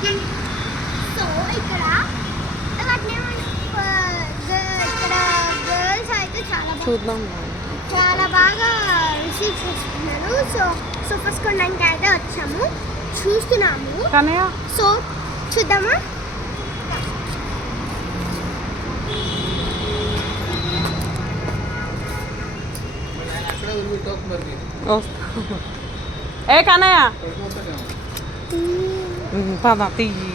So ఇక్కడ ఇక్కడ girls అయితే చూద్దాం. చాలా బాగా రిసీవ్ చేస్తున్నారు. సో ఫస్ట్ కొనడానికి అయితే వచ్చాము, చూస్తున్నాము. సో చూద్దామా? ఏ కన్నయ్య పద తీయి.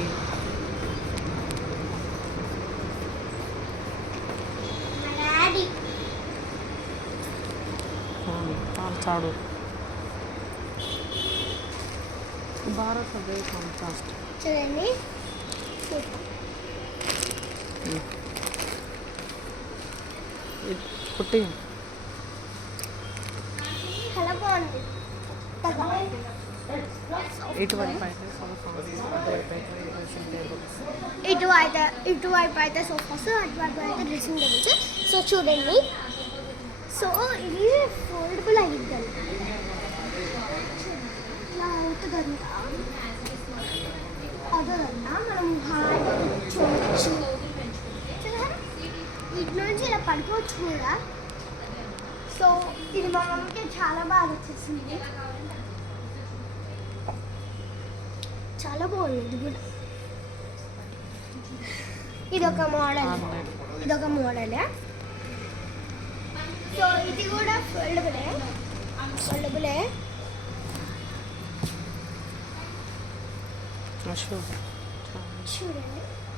చాడు భారత్ కాంట్రాస్ట్ చూడండి. కుట్టి చాలా బాగుంది. ఇటువైపు అయితే సోఫాస్, అటువైపు అయితే డ్రెస్సింగ్ టేబుల్స్. సో చూడండి. సో ఇది ఫోల్డబుల్ అయ్యిద్దండి, ఇట్లా అవుతుందంట. అదంతా మనం హాయిగా కూర్చోవచ్చు. ఇటు నుంచి ఇలా పడుకోవచ్చు కూడా. సో ఇది మా మమ్మీకి చాలా బాగా వచ్చేసింది, చాలా బాగుంది. ఇది కూడా ఇదొక మోడలే. సో ఇది కూడా ఫోల్డబులే. చూడండి.